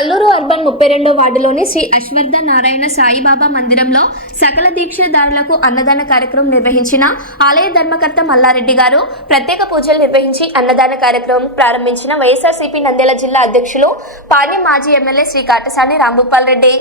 Kalluru urban 32 వార్డులోని Shri Ashwardha Narayana Saibaba మందిరంలో సకల దీక్షదారులకు అన్నదాన కార్యక్రమం నిర్వహించిన ఆలయ ధర్మకర్త మల్లారెడ్డి గారు ప్రత్యేక పూజలు నిర్వహించి అన్నదాన కార్యక్రమం ప్రారంభించిన వైఎస్ఆర్సీపీ నంద్యాల జిల్లా అధ్యక్షులు పాణ్యం మాజీ ఎమ్మెల్యే శ్రీ కాటసాని రాంభూపాల్ రెడ్డి.